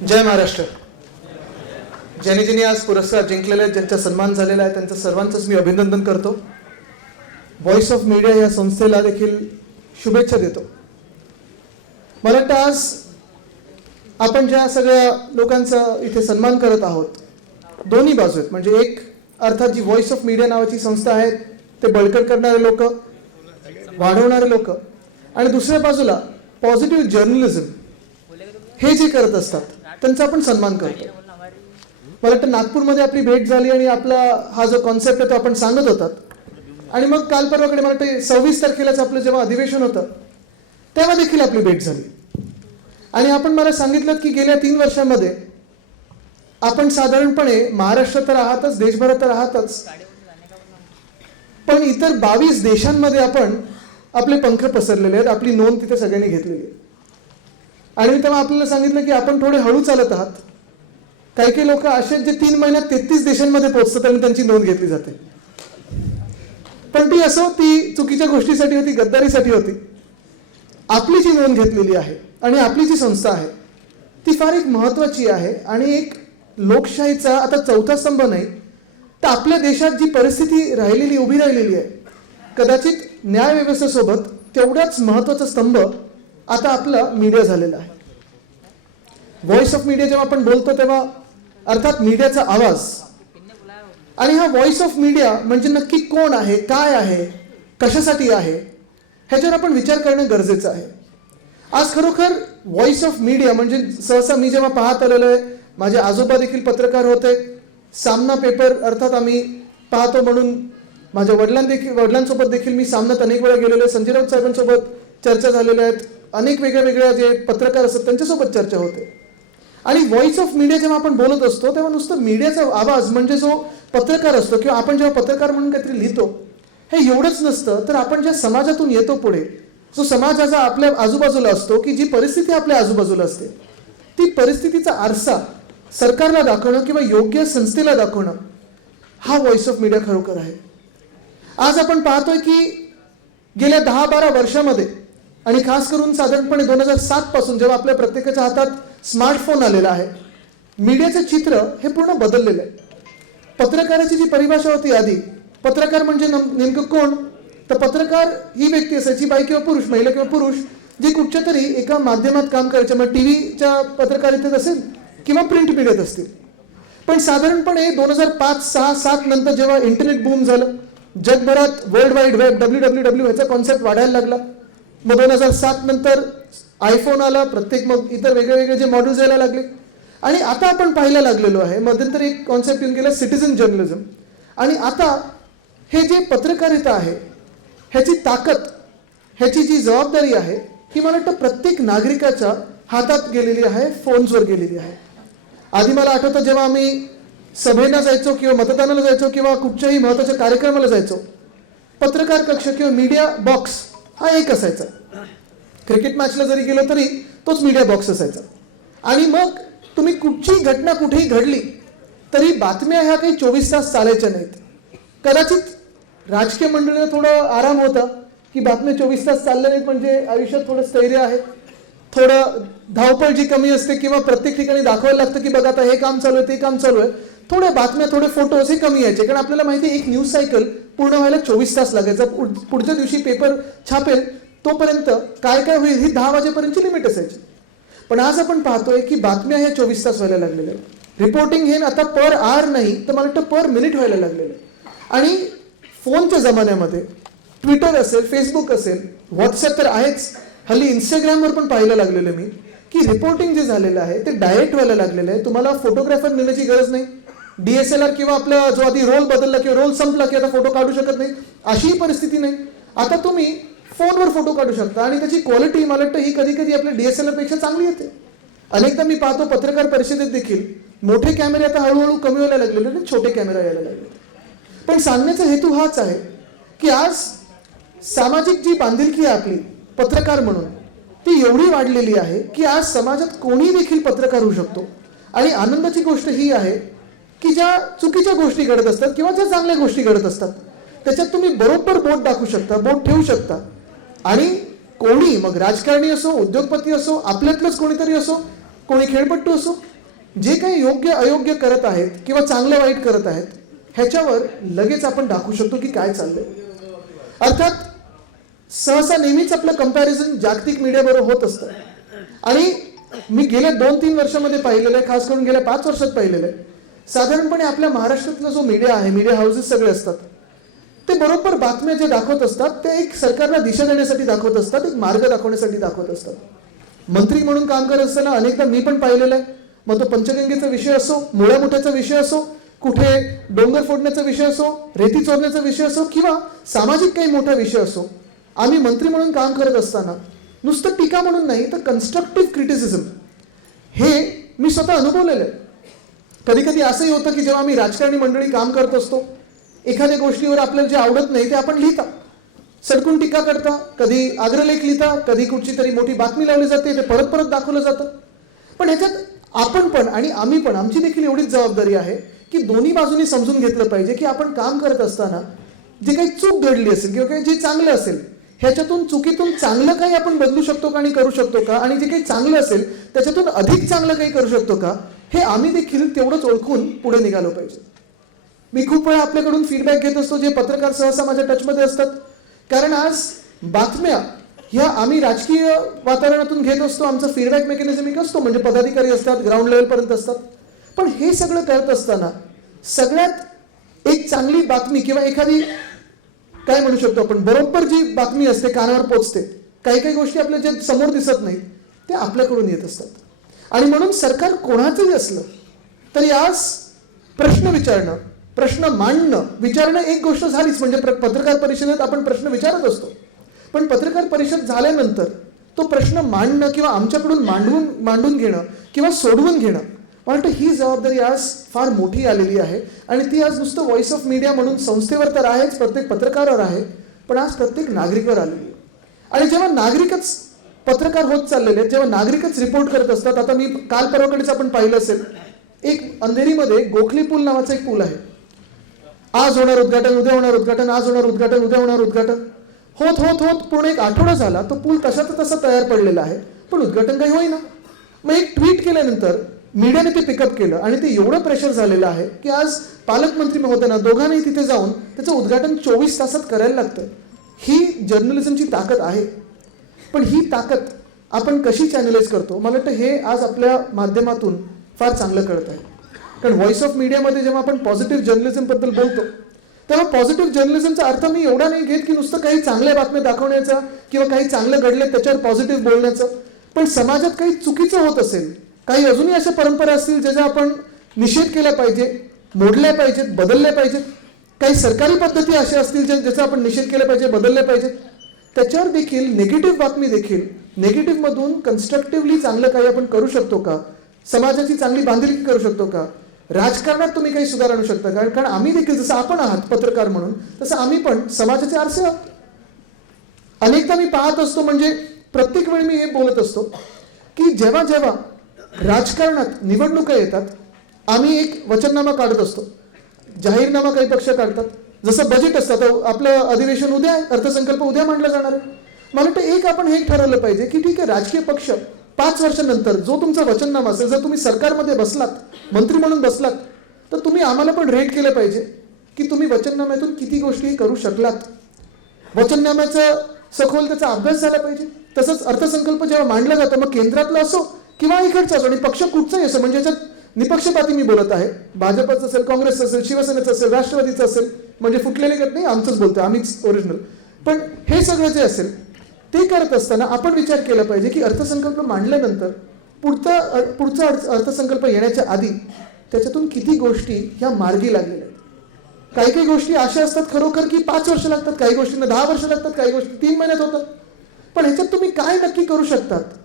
जय महाराष्ट्र. ज्यांनी ज्यांनी आज पुरस्कार जिंकलेले आहेत, ज्यांचा सन्मान झालेला आहे, त्यांचं सर्वांचंच मी अभिनंदन करतो. व्हॉइस ऑफ मीडिया या संस्थेला देखील शुभेच्छा देतो. मला वाटतं आज आपण ज्या सगळ्या लोकांचा इथे सन्मान करत आहोत, दोन्ही बाजू आहेत. म्हणजे एक अर्थात जी व्हॉइस ऑफ मीडिया नावाची संस्था आहे ते बळकट करणारे लोक, वाढवणारे लोक, आणि दुसऱ्या बाजूला पॉझिटिव्ह जर्नलिझम हे जे करत असतात त्यांचा आपण सन्मान करतो. मला वाटतं नागपूरमध्ये आपली भेट झाली आणि आपला हा जो कॉन्सेप्ट आहे तो आपण सांगत होतात. आणि मग काल परवाकडे मला वाटतं 26 तारखेलाच आपलं जेव्हा अधिवेशन होतं तेव्हा देखील आपली भेट झाली. आणि आपण मला सांगितलं की गेल्या 3 वर्षांमध्ये आपण साधारणपणे महाराष्ट्रात तर आहातच, देशभरात तर आहातच, पण इतर 22 देशांमध्ये आपण आपले पंख पसरलेले आहेत. आपली नोंद तिथे सगळ्यांनी घेतलेली आहे. आणि मी तेव्हा आपल्याला सांगितलं की आपण थोडे हळू चालत आहात. काही काही लोक असे जे 3 महिन्यात 33 देशांमध्ये पोहोचतात आणि त्यांची नोंद घेतली जाते. पण ती असो, ती चुकीच्या गोष्टीसाठी होती, गद्दारीसाठी होती. आपली जी नोंद घेतलेली आहे आणि आपली जी संस्था आहे ती फार एक महत्त्वाची आहे. आणि एक लोकशाहीचा आता चौथा स्तंभ नाही तर आपल्या देशात जी परिस्थिती राहिलेली उभी राहिलेली आहे, कदाचित न्यायव्यवस्थेसोबत तेवढाच महत्त्वाचा स्तंभ आता आपला मीडिया झालेला आहे. व्हॉइस ऑफ मीडिया जेव्हा आपण बोलतो तेव्हा अर्थात मीडियाचा आवाज, आणि हा व्हॉइस ऑफ मीडिया म्हणजे नक्की कोण आहे, काय आहे, कशासाठी आहे, ह्याच्यावर आपण विचार करणं गरजेचं आहे. आज खरोखर व्हॉइस ऑफ मीडिया म्हणजे सहसा मी जेव्हा पाहत आलेलो आहे, माझे आजोबा देखील पत्रकार होते. सामना पेपर अर्थात आम्ही पाहतो म्हणून माझ्या वडिलांसोबत देखील मी सामन्यात अनेक वेळा गेलेलो आहे. संजय राऊत साहेबांसोबत चर्चा झालेल्या आहेत. अनेक वेगळ्या जे पत्रकार असतात त्यांच्यासोबत चर्चा होते. आणि व्हॉइस ऑफ मीडिया जेव्हा आपण बोलत असतो तेव्हा नुसतं मीडियाचा आवाज म्हणजे जो पत्रकार असतो किंवा आपण जेव्हा पत्रकार म्हणून काहीतरी लिहितो हे एवढंच नसतं, तर आपण ज्या समाजातून येतो पुढे, जो समाजाचा आपल्या आजूबाजूला असतो, की जी परिस्थिती आपल्या आजूबाजूला असते ती परिस्थितीचा आरसा सरकारला दाखवणं किंवा योग्य संस्थेला दाखवणं हा व्हॉइस ऑफ मीडिया खरोखर आहे. आज आपण पाहतोय की गेल्या 10-12 वर्षामध्ये आणि खास करून साधारणपणे 2007 पासून जेव्हा आपल्या प्रत्येकाच्या हातात स्मार्टफोन आलेला आहे, मीडियाचं चित्र हे पूर्ण बदललेलं आहे. पत्रकाराची जी परिभाषा होती आधी, पत्रकार म्हणजे नेमकं कोण, तर पत्रकार ही व्यक्ती असायची, बाई किंवा पुरुष, महिला किंवा पुरुष, जे कुठच्या तरी एका माध्यमात काम करायचे, मग टीव्हीच्या पत्रकारितेत असेल किंवा प्रिंट मीडियात असतील. पण साधारणपणे 2005, 6, 7 नंतर जेव्हा इंटरनेट बूम झालं, जगभरात वर्ल्ड वाईड वेब WWW ह्याचा कॉन्सेप्ट वाढायला लागला. मग 2007 नंतर आयफोन आला, प्रत्येक मग इतर वेगळे जे मॉडेल्स यायला लागले. आणि आता आपण पाहायला लागलेलो आहे, मध्यंतरी एक कॉन्सेप्ट येऊन गेला सिटिझन जर्नलिझम. आणि आता हे जे पत्रकारिता आहे ह्याची ताकद, ह्याची जी जबाबदारी आहे ही मला वाटतं प्रत्येक नागरिकाच्या हातात गेलेली आहे, फोन्सवर गेलेली आहे. आधी मला आठवतं जेव्हा आम्ही सभेला जायचो किंवा मतदानाला जायचो किंवा कुठच्याही महत्त्वाच्या कार्यक्रमाला जायचो, पत्रकार कक्ष किंवा मीडिया बॉक्स हा एक असायचा. क्रिकेट मॅचला जरी गेलो तरी तोच मीडिया बॉक्स असायचा. आणि मग तुम्ही कुठची घटना कुठेही घडली तरी बातम्या ह्या काही 24 तास चालायच्या नाहीत. कदाचित राजकीय मंडळीला थोडं आराम होता की बातम्या 24 तास चालल्या नाहीत म्हणजे आयुष्यात थोडं स्थैर्य आहे, थोडं धावपळ जी कमी असते किंवा प्रत्येक ठिकाणी दाखवायला लागतं की बघा आता हे काम चालू आहे, ते काम चालू आहे, थोड्या बातम्या, थोडे फोटोज हे कमी यायचे. कारण आपल्याला माहिती आहे एक न्यूज सायकल पूर्ण व्हायला 24 तास लागायचा. पुढच्या दिवशी पेपर छापेल तोपर्यंत काय काय होईल ही 10 वाजेपर्यंतची लिमिट असायची. पण आज आपण पाहतोय की बातम्या ह्या 24 तास व्हायला लागलेल्या आहेत. रिपोर्टिंग हे आता पर आवर नाही तर मला वाटतं पर मिनिट व्हायला लागलेलं आहे. आणि फोनच्या जमान्यामध्ये ट्विटर असेल, फेसबुक असेल, व्हॉट्सअप तर आहेच, हल्ली इंस्टाग्रामवर पण पाहायला लागलेलं मी की रिपोर्टिंग जे झालेलं आहे ते डायरेक्ट व्हायला लागलेलं आहे. तुम्हाला फोटोग्राफर नेण्याची गरज नाही. DSLR किंवा आपला जो आधी रोल बदलला किंवा रोल संपला की आता फोटो काढू शकत नाही अशीही परिस्थिती नाही. आता तुम्ही फोनवर फोटो काढू शकता आणि त्याची क्वालिटी मला वाटतं ही कधी कधी आपल्या DSLR पेक्षा चांगली येते. अनेकदा मी पाहतो पत्रकार परिषदेत देखील मोठे कॅमेरे आता हळूहळू कमी व्हायला लागलेले आणि छोटे कॅमेरा यायला लागले. पण सांगण्याचा हेतू हाच आहे की आज सामाजिक जी बांधिलकी आहे आपली पत्रकार म्हणून ती एवढी वाढलेली आहे की आज समाजात कोणी देखील पत्रकार होऊ शकतो. आणि आनंदाची गोष्ट ही आहे की ज्या चुकीच्या गोष्टी घडत असतात किंवा ज्या चांगल्या गोष्टी घडत असतात त्याच्यात तुम्ही बरोबर बोट दाखवू शकता, बोट ठेवू शकता. आणि कोणी मग राजकारणी असो, उद्योगपती असो, आपल्यातलंच कोणीतरी असो, कोणी खेळपट्टू असो, जे काही योग्य अयोग्य करत आहेत किंवा चांगलं वाईट करत आहेत ह्याच्यावर लगेच आपण दाखवू शकतो की काय चाललंय. अर्थात सहसा नेहमीच आपलं कंपॅरिझन जागतिक मीडियाबरोबर होत असतं आणि मी गेल्या 2-3 वर्षामध्ये पाहिलेलं आहे, खास करून गेल्या 5 वर्षात पाहिलेलं आहे. साधारणपणे आपल्या महाराष्ट्रातला जो मीडिया आहे, मीडिया हाऊसेस सगळे असतात, ते बरोबर बातम्या जे दाखवत असतात ते एक सरकारला दिशा देण्यासाठी दाखवत असतात, एक मार्ग दाखवण्यासाठी दाखवत असतात. मंत्री म्हणून काम करत असताना अनेकदा मी पण पाहिलेलं आहे. मग तो पंचगंगेचा विषय असो, मुळामुठ्याचा विषय असो, कुठे डोंगर फोडण्याचा विषय असो, रेती चोरण्याचा विषय असो किंवा सामाजिक काही मोठा विषय असो, आम्ही मंत्री म्हणून काम करत असताना नुसतं टीका म्हणून नाही तर कन्स्ट्रक्टिव्ह क्रिटिसिझम हे मी स्वतः अनुभवलेलं आहे. कधी कधी असंही होतं की जेव्हा आम्ही राजकारणी मंडळी काम करत असतो, एखाद्या गोष्टीवर आपल्याला जे आवडत नाही ते आपण लिहिता, सडकून टीका करता, कधी अग्रलेख लिहिता, कधी कुठची तरी मोठी बातमी लावली जाते, ते परत परत दाखवलं जातं. पण ह्याच्यात आपण पण आणि आम्ही पण, आमची देखील एवढीच जबाबदारी आहे की दोन्ही बाजूनी समजून घेतलं पाहिजे की आपण काम करत असताना जे काही चूक घडली असेल किंवा काही जे चांगलं असेल ह्याच्यातून चुकीतून चांगलं काही आपण बदलू शकतो का आणि करू शकतो का, आणि जे काही चांगलं असेल त्याच्यातून अधिक चांगलं काही करू शकतो का, हे आम्ही देखील तेवढंच ओळखून पुढे निघालो पाहिजे. मी खूप वेळा आपल्याकडून फीडबॅक घेत असतो, जे पत्रकार सहसा माझ्या टचमध्ये असतात, कारण आज बातम्या ह्या आम्ही राजकीय वातावरणातून घेत असतो. आमचा फीडबॅक मेकॅनिझम एक असतो, म्हणजे पदाधिकारी असतात, ग्राउंड लेवलपर्यंत असतात. पण हे सगळं करत असताना सगळ्यात एक चांगली बातमी किंवा एखादी काय म्हणू शकतो आपण बरोबर जी बातमी असते कानावर पोचते, काही काही गोष्टी आपल्या जे समोर दिसत नाहीत ते आपल्याकडून येत असतात. आणि म्हणून सरकार कोणाचंही असलं तरी आज प्रश्न विचारणं, प्रश्न मांडणं, विचारणं एक गोष्ट झालीच, म्हणजे पत्रकार परिषदेत आपण प्रश्न विचारत असतो. पण पत्रकार परिषद झाल्यानंतर तो प्रश्न मांडणं किंवा आमच्याकडून मांडून घेणं किंवा सोडवून घेणं, मला वाटतं ही जबाबदारी आज फार मोठी आलेली आहे. आणि ती आज नुसतं व्हॉइस ऑफ मीडिया म्हणून संस्थेवर तर आहेच, प्रत्येक पत्रकारावर आहे, पण आज प्रत्येक नागरिकावर आलेली आहे. आणि जेव्हा नागरिकच पत्रकार होत चाललेले आहेत, जेव्हा नागरिकच रिपोर्ट करत असतात, आता मी काल परवाकडेच आपण पाहिलं असेल, एक अंधेरीमध्ये गोखली पूल नावाचा एक पूल आहे. आज होणार उद्घाटन, उद्या होणार उद्घाटन, आज होणार उद्घाटन, उद्या होणार उद्घाटन, होत होत होत पूर्ण एक आठवडा झाला, तो पूल तसाचा तसा तयार पडलेला आहे, पण उद्घाटन काही होईना. मग एक ट्विट केल्यानंतर मीडियाने ते पिकअप केलं आणि ते एवढं प्रेशर झालेलं आहे की आज पालकमंत्री महोदयांना दोघांनाही तिथे जाऊन त्याचं उद्घाटन 24 तासात करायला लागतं. ही जर्नलिझमची ताकद आहे. पण ही ताकद आपण कशी चॅनलाइज करतो, मला वाटतं हे आज आपल्या माध्यमातून फार चांगलं कळत आहे. कारण व्हॉइस ऑफ मीडियामध्ये जेव्हा आपण पॉझिटिव्ह जर्नलिझमबद्दल बोलतो तेव्हा पॉझिटिव्ह जर्नलिझमचा अर्थ मी एवढा नाही घेत की नुसतं काही चांगल्या बातम्या दाखवण्याचा किंवा काही चांगलं घडलं त्याच्यावर पॉझिटिव्ह बोलण्याचं. पण समाजात काही चुकीचं होत असेल, काही अजूनही अशा परंपरा असतील ज्याचा आपण निषेध केला पाहिजे, मोडल्या पाहिजेत, बदलल्या पाहिजेत, काही सरकारी पद्धती अशा असतील ज्याचा आपण निषेध केला पाहिजे, बदलल्या पाहिजेत, त्याच्यावर देखील निगेटिव्ह बातमी देखील निगेटिव्हमधून कन्स्ट्रक्टिव्हली चांगलं काही आपण करू शकतो का, समाजाची चांगली बांधिलकी करू शकतो का, राजकारणात तुम्ही काही सुधार आणू शकता का. कारण आम्ही देखील जसं आपण आहात पत्रकार म्हणून तसं आम्ही पण समाजाचे आरसे आहोत. अनेकदा मी पाहत असतो, म्हणजे प्रत्येक वेळी मी हे बोलत असतो की जेव्हा जेव्हा राजकारणात निवडणुका येतात आम्ही एक वचननामा काढत असतो, जाहीरनामा काही पक्ष काढतात, जसं बजेट असतं. आपलं अधिवेशन उद्या आहे, अर्थसंकल्प उद्या मांडला जाणार आहे. मला वाटतं एक आपण हे ठरवलं पाहिजे की ठीक आहे, राजकीय पक्ष 5 वर्षानंतर जो तुमचा वचननामा असेल, जर तुम्ही सरकारमध्ये बसलात, मंत्री म्हणून बसलात, तर तुम्ही आम्हाला पण रेट केलं पाहिजे की तुम्ही वचननाम्यातून किती गोष्टी करू शकलात. वचननाम्याचा सखोल त्याचा अभ्यास झाला पाहिजे. तसंच अर्थसंकल्प जेव्हा मांडला जातो, मग केंद्रातला असो किंवा इकडचा असो, आणि पक्ष कुठचाही असो, म्हणजे याच्यात निपक्षपाती मी बोलत आहे, भाजपचं असेल, काँग्रेसचं असेल, शिवसेनेचं असेल, राष्ट्रवादीचं असेल, म्हणजे फुटलेले गट नाही, आमचंच बोलतोय, आम्हीच ओरिजिनल. पण हे सगळं जे असेल ते करत असताना आपण विचार केला पाहिजे की अर्थसंकल्प मांडल्यानंतर पुढचा अर्थसंकल्प येण्याच्या आधी त्याच्यातून किती गोष्टी ह्या मार्गी लागलेल्या आहेत. काही काही गोष्टी अशा असतात खरोखर की 5 वर्ष लागतात, काही गोष्टींना 10 वर्ष लागतात, काही गोष्टी 3 महिन्यात होतात. पण ह्याच्यात तुम्ही काय नक्की करू शकतात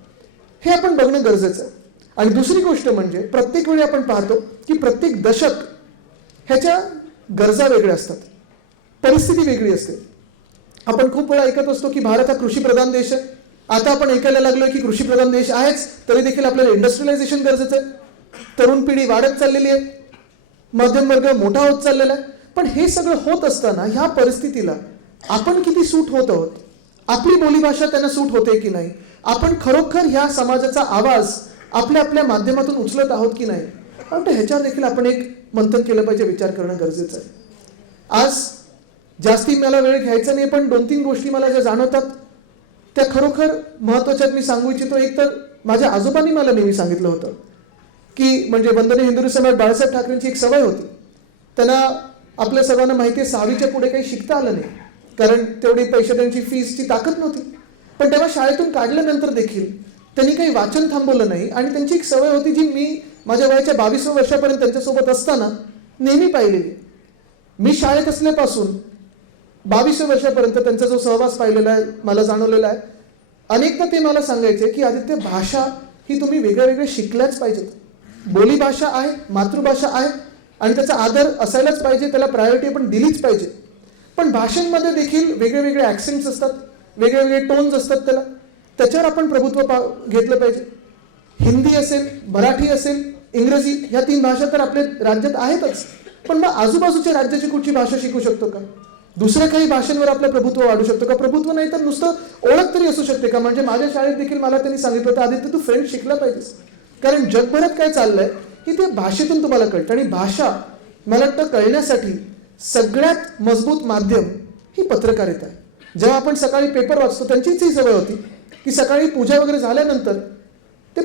हे आपण बघणं गरजेचं आहे. आणि दुसरी गोष्ट म्हणजे प्रत्येक वेळी आपण पाहतो की प्रत्येक दशक ह्याच्या गरजा वेगळ्या असतात, परिस्थिती वेगळी असते. आपण खूप वेळा ऐकत असतो की भारत हा कृषीप्रधान देश आहे. आता आपण ऐकायला लागलोय की कृषीप्रधान देश आहेच, तरी देखील आपल्याला इंडस्ट्रियलायझेशन गरजेचं आहे. तरुण पिढी वाढत चाललेली आहे, मध्यम वर्ग मोठा होत चाललेला आहे. पण हे सगळं होत असताना ह्या परिस्थितीला आपण किती सूट होत आहोत, आपली बोलीभाषा त्यांना सूट होते की नाही, आपण खरोखर ह्या समाजाचा आवाज आपल्या आपल्या माध्यमातून उचलत आहोत की नाही, पण ह्याच्यावर देखील आपण एक मंथन केलं पाहिजे, विचार करणं गरजेचं आहे. आज जास्ती मला वेळ घ्यायचा नाही, पण 2-3 गोष्टी मला ज्या जाणवतात त्या खरोखर महत्त्वाच्या मी सांगू इच्छितो. एक तर माझ्या आजोबांनी मला नेहमी सांगितलं होतं की म्हणजे वंदनीय हिंदवी सम्राट बाळासाहेब ठाकरेंची एक सवय होती. त्यांना आपल्या सर्वांना माहिती आहे 6वीच्या पुढे काही शिकता आलं नाही, कारण तेवढी पैसे त्यांची फीसची ताकद नव्हती. पण तेव्हा शाळेतून काढल्यानंतर देखील त्यांनी काही वाचन थांबवलं नाही. आणि त्यांची एक सवय होती जी मी माझ्या वयाच्या 22व्या वर्षापर्यंत त्यांच्यासोबत असताना नेहमी पाहिलेली. मी शाळेत असल्यापासून 22व्या वर्षापर्यंत त्यांचा जो सहवास पाहिलेला आहे, मला जाणवलेला आहे. अनेकदा ते मला सांगायचे की आदित्य, भाषा ही तुम्ही वेगळ्या वेगळ्या शिकल्याच पाहिजेत. बोली भाषा आहे, मातृभाषा आहे आणि त्याचा आदर असायलाच पाहिजे, त्याला प्रायोरिटी आपण दिलीच पाहिजे. पण भाषांमध्ये देखील वेगळे वेगळे ॲक्सेंट्स असतात, वेगळे वेगळे टोन्स असतात, त्याच्यावर आपण प्रभुत्व घेतलं पाहिजे. हिंदी असेल, मराठी असेल, इंग्रजी, ह्या 3 भाषा तर आपल्या राज्यात आहेतच. पण मग आजूबाजूच्या राज्याची कुठची भाषा शिकू शकतो का? दुसऱ्या काही भाषांवर आपलं प्रभुत्व वाढू शकतो का? प्रभुत्व नाही तर नुसतं ओळख तरी असू शकते का? म्हणजे माझ्या शाळेत देखील मला त्यांनी सांगितलं होतं, आदित्य तू फ्रेंच शिकला पाहिजेस, कारण जगभरात काय चाललंय की ते भाषेतून तुम्हाला कळतं. आणि भाषा मला वाटतं कळण्यासाठी सगळ्यात मजबूत माध्यम ही पत्रकारिता आहे. जेव्हा आपण सकाळी पेपर वाचतो, त्यांचीच ही सवय होती की सकाळी पूजा वगैरे झाल्यानंतर ते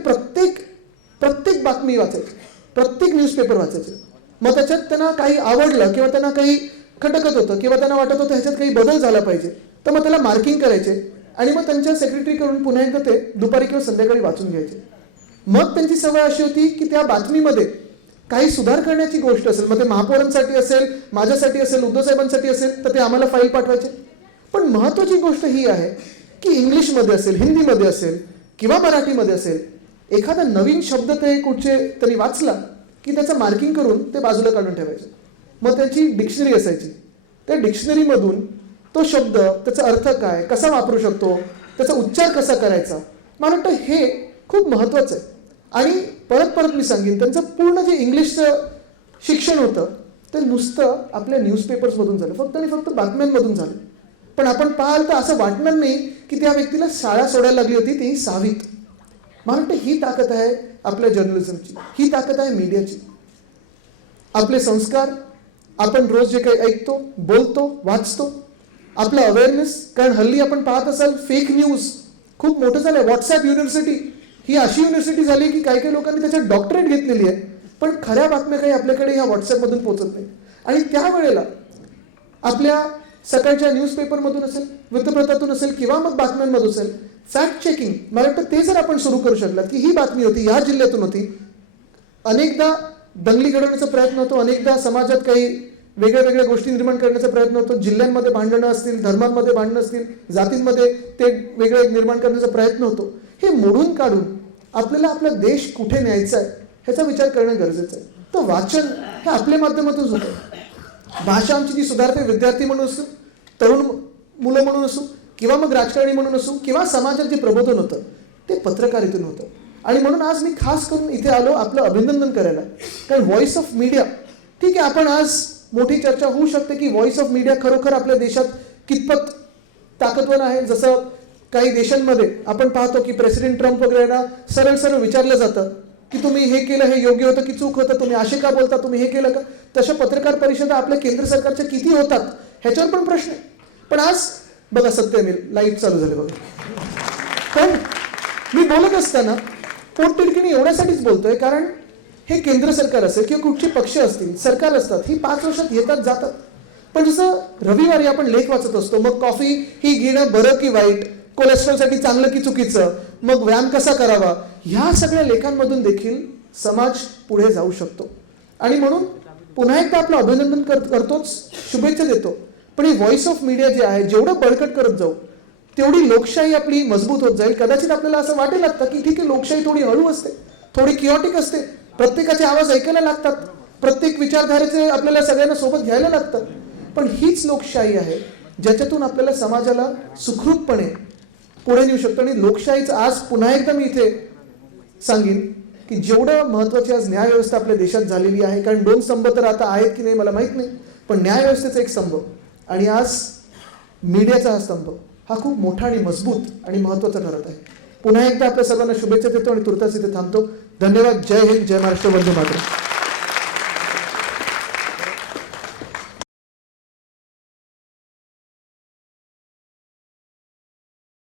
प्रत्येक बातमी वाचायचे, प्रत्येक न्यूजपेपर वाचायचे. मग त्याच्यात त्यांना काही आवडलं किंवा त्यांना काही खटकत होतं किंवा त्यांना वाटत होतं ह्याच्यात काही बदल झाला पाहिजे, तर मग त्याला मार्किंग करायचे आणि मग त्यांच्या सेक्रेटरीकडून पुन्हा एकदा ते दुपारी किंवा संध्याकाळी वाचून घ्यायचे. मग त्यांची सवय अशी होती की त्या बातमीमध्ये काही सुधार करण्याची गोष्ट असेल, मग ते महापौरांसाठी असेल, माझ्यासाठी असेल, उद्धव साहेबांसाठी असेल, तर ते आम्हाला फाईल पाठवायचे. पण महत्त्वाची गोष्ट ही आहे की इंग्लिशमध्ये असेल, हिंदीमध्ये असेल किंवा मराठीमध्ये असेल, एखादा नवीन शब्द ते कुठचे त्यांनी वाचला की त्याचं मार्किंग करून ते बाजूला काढून ठेवायचं. मग त्याची डिक्शनरी असायची, त्या डिक्शनरीमधून तो शब्द, त्याचा अर्थ काय, कसा वापरू शकतो, त्याचा उच्चार कसा करायचा, मला वाटतं हे खूप महत्त्वाचं आहे. आणि परत मी सांगेन, त्यांचं पूर्ण जे इंग्लिशचं शिक्षण होतं ते नुसतं आपल्या न्यूजपेपर्समधून झालं, फक्त आणि फक्त बातम्यांमधून झालं. पण आपण पाहाल तर असं वाटणार नाही की त्या व्यक्तीला शाळा सोडायला लागली होती, तेही 6वीत. मला वाटतं ही ताकद आहे आपल्या जर्नलिझमची, ही ताकद आहे मीडियाची. आपले संस्कार, आपण रोज जे काही ऐकतो, बोलतो, वाचतो, आपला अवेअरनेस, कारण हल्ली आपण पाहत असाल फेक न्यूज खूप मोठं झालंय. व्हॉट्सॲप युनिव्हर्सिटी ही अशी युनिव्हर्सिटी झाली की काही लोकांनी त्याच्यात डॉक्टरेट घेतलेली आहे, पण खऱ्या बातम्या काही आपल्याकडे ह्या व्हॉट्सॲपमधून पोहोचत नाही. आणि त्यावेळेला आपल्या सकाळच्या न्यूजपेपरमधून असेल, वृत्तपत्रातून असेल किंवा मग बातम्यांमधून असेल, फॅक्ट चेकिंग, मला वाटतं ते जर आपण सुरू करू शकलात की ही बातमी होती, ह्या जिल्ह्यातून होती. अनेकदा दंगली घडवण्याचा प्रयत्न होतो, अनेकदा समाजात काही वेगळ्या वेगळ्या गोष्टी निर्माण करण्याचा प्रयत्न होतो, जिल्ह्यांमध्ये भांडणं असतील, धर्मांमध्ये भांडणं असतील, जातींमध्ये ते वेगळे निर्माण करण्याचा प्रयत्न होतो. हे मोडून काढून आपल्याला आपला देश कुठे न्यायचा आहे ह्याचा विचार करणं गरजेचं आहे. तर वाचन हे आपल्या माध्यमातूनच होतं. भाषा आमची जी सुधारते, विद्यार्थी म्हणून असो, तरुण मुलं म्हणून असो, किंवा मग राजकारणी म्हणून असो, किंवा समाजात जे प्रबोधन होतं ते पत्रकारितेतून होतं. आणि म्हणून आज मी खास करून इथे आलो आपलं अभिनंदन करायला. कारण व्हॉइस ऑफ मीडिया, ठीक आहे, आपण आज मोठी चर्चा होऊ शकते की व्हॉइस ऑफ मीडिया खरोखर आपल्या देशात कितपत ताकदवान आहे. जसं काही देशांमध्ये आपण पाहतो की प्रेसिडेंट ट्रम्प वगैरेंना सरळ विचारलं जातं की तुम्ही हे केलं, हे योग्य होतं की चूक होतं, तुम्ही असे का बोलता, तुम्ही हे केलं का. तशा पत्रकार परिषदा आपल्या केंद्र सरकारच्या किती होतात ह्याच्यावर पण प्रश्न आहे. पण आज बघा, सत्यमेव लाईव्ह चालू झाले बघा. पण मी बोलत असताना पोटतिडकीने एवढ्यासाठीच बोलतोय कारण हे केंद्र सरकार असेल किंवा कुठचे पक्ष असतील, सरकार असतात, ही 5 वर्षात येतात जातात. पण जसं रविवारी आपण लेख वाचत असतो, मग कॉफी ही घेणं बरं की वाईट, कोलेस्ट्रॉलसाठी चांगलं की चुकीचं, मग व्यायाम कसा करावा, ह्या सगळ्या लेखांमधून देखील समाज पुढे जाऊ शकतो. आणि म्हणून पुन्हा एकदा आपलं अभिनंदन करतोच, शुभेच्छा देतो. पण ही व्हॉइस ऑफ मीडिया जे आहे, जेवढं बळकट करत जाऊ तेवढी लोकशाही आपली मजबूत होत जाईल. कदाचित आपल्याला असं वाटेल लागतं की ठीक आहे, लोकशाही थोडी हळू असते, थोडी किओटिक असते, प्रत्येकाचे आवाज ऐकायला लागतात, प्रत्येक विचारधारेचे आपल्याला सगळ्यांना सोबत घ्यायला लागतं. पण हीच लोकशाही आहे ज्याच्यातून आपल्याला समाजाला सुखरूपपणे पुढे नेऊ शकतो. आणि लोकशाहीचं आज पुन्हा एकदा मी इथे सांगेन की जेवढं महत्त्वाची आज न्यायव्यवस्था आपल्या देशात झालेली आहे, कारण 2 स्तंभ तर आता आहेत की नाही मला माहीत नाही, पण न्यायव्यवस्थेचा एक स्तंभ आणि आज मीडियाचा हा स्तंभ हा खूप मोठा आणि मजबूत आणि महत्त्वाचा ठरत आहे. पुन्हा एकदा आपल्या सर्वांना शुभेच्छा देतो आणि तुर्तास इथे थांबतो. धन्यवाद. जय हिंद, जय महाराष्ट्र, वंदे मातरम.